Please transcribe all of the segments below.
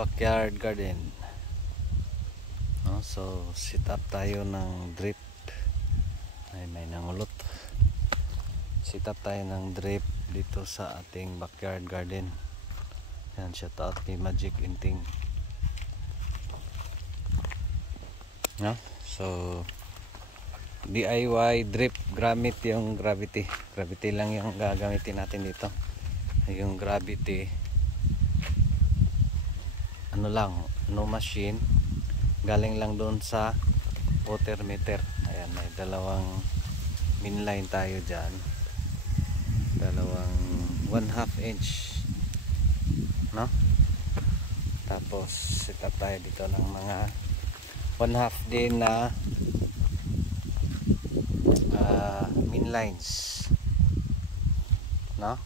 backyard garden. So set up tayo ng drip. May nangulot. Set up tayo ng drip dito sa ating backyard garden. Yan, shout out kay Magic Inting. So DIY drip gamit yung gravity. Gravity lang yung gagamitin natin dito. Yung gravity ano lang, no machine, galing lang doon sa water meter. Ayan, may dalawang mainline tayo dyan, dalawang 1/2 inch, no? Tapos set up tayo dito ng mga 1/2 din na mainlines, no?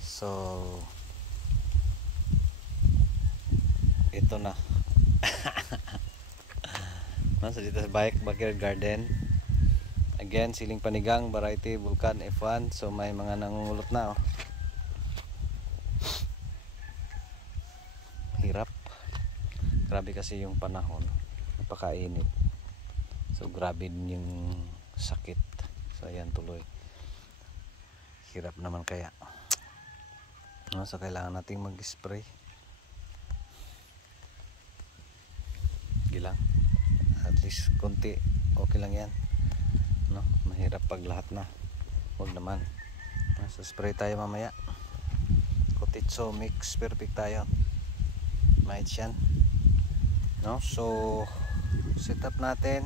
So ito na. So dito sa backyard garden, again siling panigang variety Vulcan F1. So may mga nangungulot na, hirap, grabe kasi yung panahon, napakainit. So grabe din yung sakit. So ayan, tuloy hirap naman kaya. So kailangan nating mag-spray lang, at least konti, okay lang yan, no? Mahirap pag lahat na, huwag naman. So spray tayo mamaya, Kotitso mix, perfect tayo, maits yan, no? So set up natin.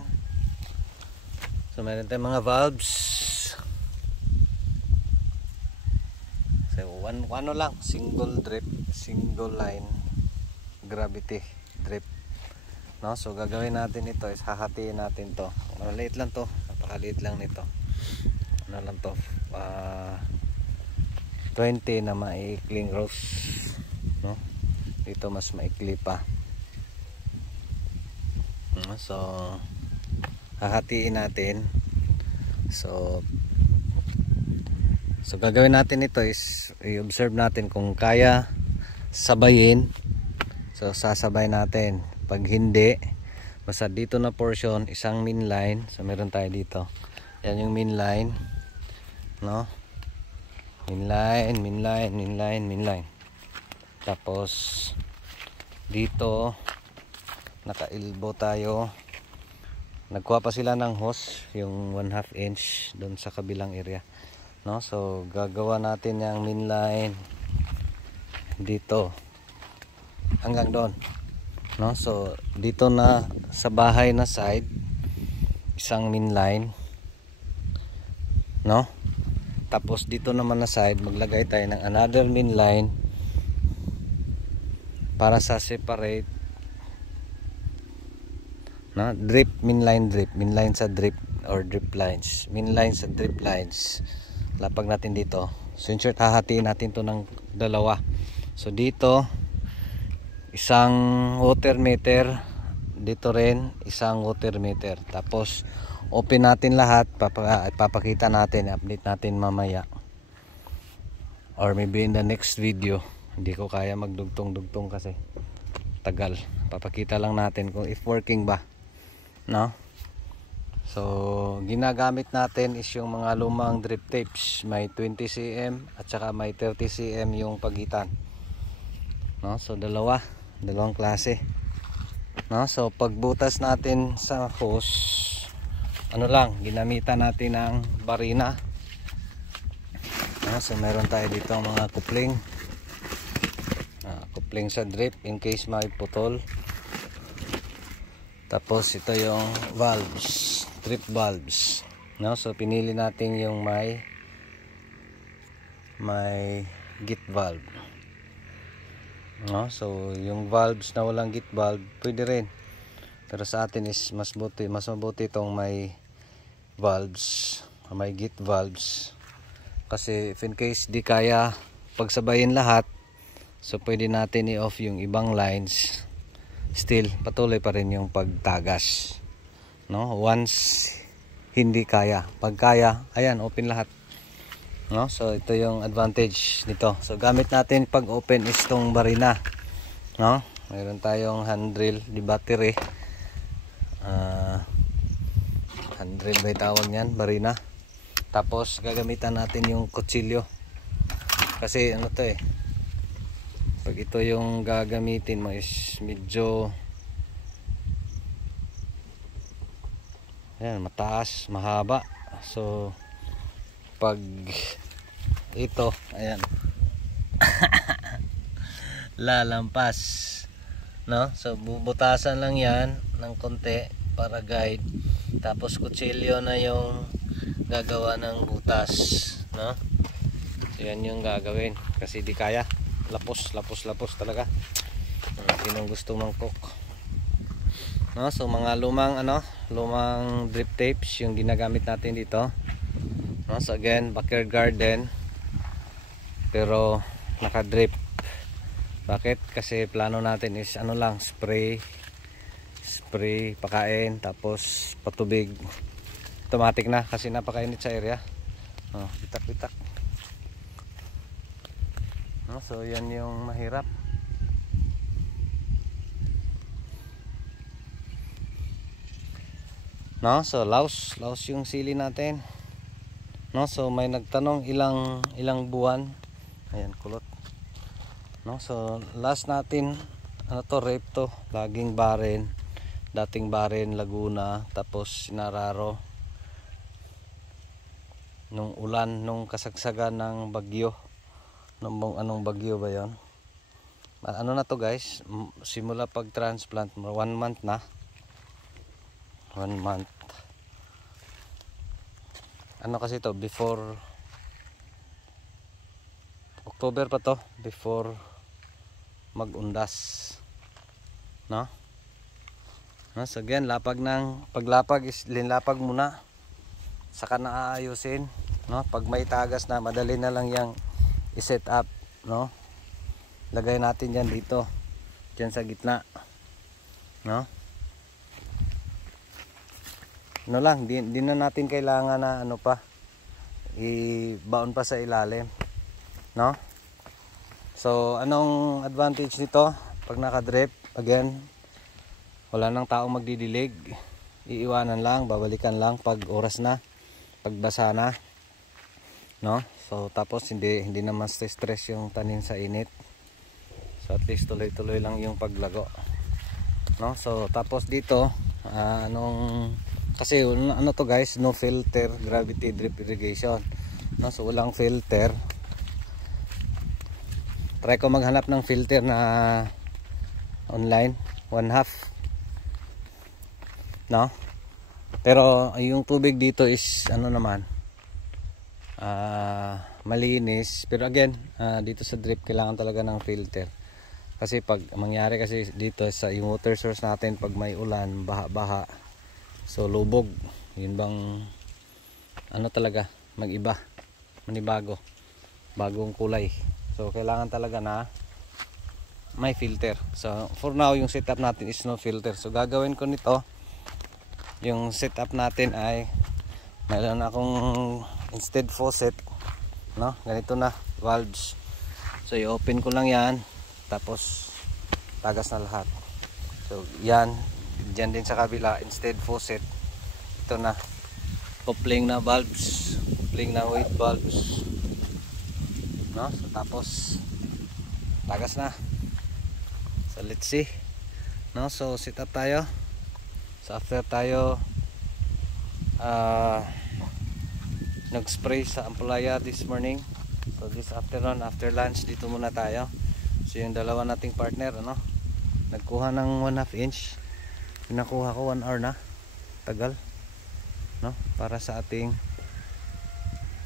So meron tayong mga valves. So ano lang, single drip, single line gravity drip, no? So gagawin natin ito is hahatiin natin to. Maliit lang to, napakaliit lang nito. Ano lang to, 20 na maikling rows, no? Dito mas maikli pa. So hahatiin natin. So gagawin natin ito is i-observe natin kung kaya sabayin. So sasabay natin. Pag hindi, basta dito na portion, isang main line. So meron tayo dito, yan yung main line, no? Main line, main line, main line, main line. Tapos dito naka-elbow tayo. Nagkuha pa sila ng hose, yung 1/2 inch doon sa kabilang area, no? So gagawa natin yung main line dito hanggang doon, no? So dito na sa bahay na side, isang main line, no? Tapos dito naman na side, maglagay tayo ng another main line para sa separate, no? Drip, main line sa drip or drip lines, main line sa drip lines. Lapag natin dito. So insert, hahatiin natin to ng dalawa. So dito isang water meter, dito rin isang water meter. Tapos open natin lahat, papakita natin, update natin mamaya or maybe in the next video. Hindi ko kaya magdugtong-dugtong kasi tagal. Papakita lang natin kung if working ba, no? So ginagamit natin is yung mga lumang drip tapes, may 20 cm at saka may 30 cm yung pagitan, no? So dalawang klase, no? So pagbutas natin sa hose, ano lang, ginamitan natin ng barina, no? So meron tayo dito mga coupling, coupling sa drip in case may putol. Tapos ito yung valves, drip valves, no? So pinili natin yung may git valve, no? So yung valves na walang git valve pwede rin, pero sa atin is mas mabuti itong may valves, may git valves, kasi if in case di kaya pagsabayin lahat, so pwede natin i-off yung ibang lines, still patuloy pa rin yung pagtagas, no? Once hindi kaya, pag kaya, ayan, open lahat, no? So ito yung advantage nito. So gamit natin pag open is tong barina, no? Mayroon tayong handrail di battery, handrail ba tawag niyan, barina. Tapos gagamitan natin yung kutsilyo kasi ano to eh, pag ito yung gagamitin mo is medyo ayan, mataas, mahaba. So pag ito, ayan, lalampas, no? So bubutasan lang yan ng konti para guide. Tapos kutsilyo na yung gagawa ng butas, no? So yan yung gagawin kasi di kaya, lapos talaga. Sinong gusto mangkok, no? So mga lumang lumang drip tapes yung ginagamit natin dito, no? So again, backyard garden pero naka drip. Bakit? Kasi plano natin is lang, spray pakain tapos patubig, automatic na kasi napakainit sa area. Pitak, no? So yan yung mahirap. No, so laos yung sili natin. No, so may nagtanong ilang buwan. Ayan, kulot. No, so last natin to, rape to, laging Baren, dating Baren, Laguna, tapos Sinararo. Nung ulan, nung kasagsagan ng bagyo. Anong bagyo ba 'yon? Ano na to guys, simula pag transplant 1 month na. 1 month. Ano kasi to, before October pa to, before magundas, no? So again, paglapag is linlapag muna, saka na aayusin, no? Pag may tagas na, madali na lang yang i-set up, no? Lagay natin yan dito, dyan sa gitna, no? Lang, di na natin kailangan na i-baon pa sa ilalim, no? So anong advantage nito pag naka-drip? Again, wala nang taong magdidilig, iiwanan lang, babalikan lang pag oras na, pagbasa na, no? So tapos hindi naman stress yung tanim sa init. So at least tuloy-tuloy lang yung paglago, no? So tapos dito kasi to guys, no filter gravity drip irrigation, no? So walang filter. Try ko maghanap ng filter na online, 1/2, no? Pero yung tubig dito is naman malinis. Pero again, dito sa drip kailangan talaga ng filter. Kasi pag mangyari kasi dito sa yung water source natin, pag may ulan, baha, so lubog, yun bang talaga, mag-iba, manibago, bagong kulay. So kailangan talaga na may filter. So for now, yung setup natin is no filter. So gagawin ko nito, yung setup natin ay mayroon akong instead faucet, no? Ganito na, valves. So i-open ko lang yan, tapos tagas na lahat. So yan, dyan din sa kabila, instead faucet, ito na, coupling na valves, coupling na weight valves, no? So tapos tagas na. So let's see, no? So set up tayo. So after tayo nag-spray sa Ampalaya this morning, so this afternoon, after lunch, dito muna tayo. So yung dalawa nating partner, nagkuha ng 1/2 inch. Nakuha ko 1 hour na, tagal, no? Para sa ating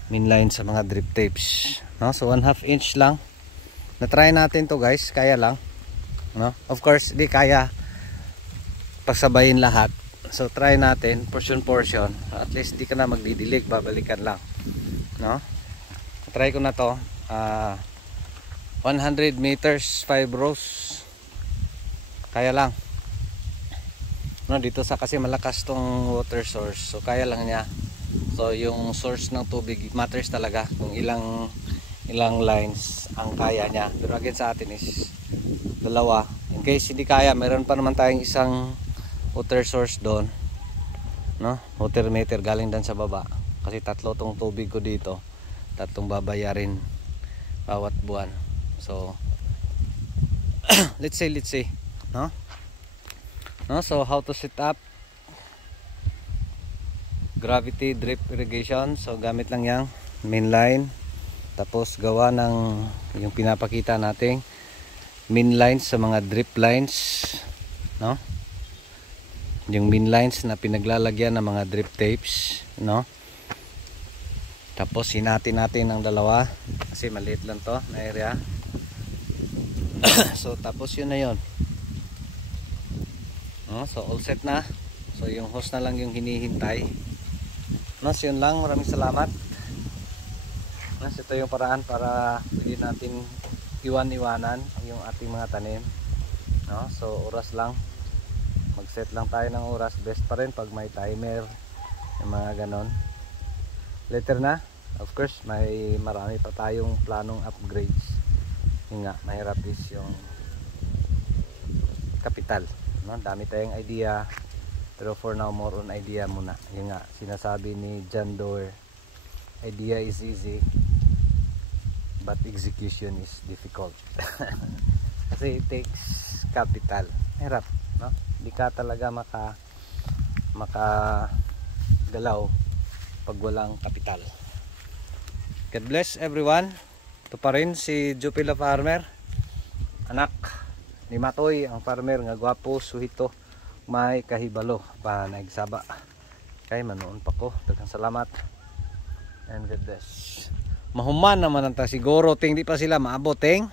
mainline sa mga drip tapes, no? So 1/2 inch lang. Na-try natin to guys, kaya lang, no? Of course di kaya pagsabayin lahat. So try natin portion, at least di ka na magdidilig, babalikan lang, no? Try ko na to, 100 meters 5 rows, kaya lang, no? Dito sa kasi malakas tong water source, so kaya lang niya. So yung source ng tubig matters talaga kung ilang lines ang kaya niya. Pero again sa atin is dalawa. In case hindi kaya, meron pa naman tayong isang water source doon, no? Water meter galing dan sa baba. Kasi tatlo tong tubig ko dito. Tatlong babayarin bawat buwan. So let's say, no? No, so how to set up gravity drip irrigation. So gamit lang yang main line, tapos gawa ng yung pinapakita nating main lines sa mga drip lines, no? Yung main lines na pinaglalagyan ng mga drip tapes, no? Tapos hinati natin ng dalawa kasi maliit lang to na area. So tapos yun na yun, no? So all set na. So yung hose na lang yung hinihintay, no? So yun lang, maraming salamat. No? So ito yung paraan para pwede natin iwan-iwanan yung ating mga tanim, no? So oras lang, mag-set lang tayo ng oras. Best pa rin pag may timer, yung mga ganon. Later na, of course, may marami pa tayong planong upgrades. Yung nga, mahirap is yung capital, no? Dami tayong idea, pero for now more on idea muna. Yung nga, sinasabi ni John Doerr, idea is easy but execution is difficult. Kasi it takes capital. Mahirap, no? Hindi ka talaga makagalaw pag walang kapital. God bless everyone. Ito pa rin si Jupila Farmer, anak ni Matoy, ang farmer nga gwapo, suhito, may kahibalo pa naigsaba. Kay manoon pa ko. Daghang salamat and God bless. Mahuman naman ang ta siguro ting di pa sila maabot ting.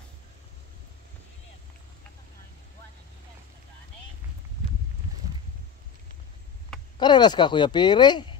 Kareras ka Kuya Pire.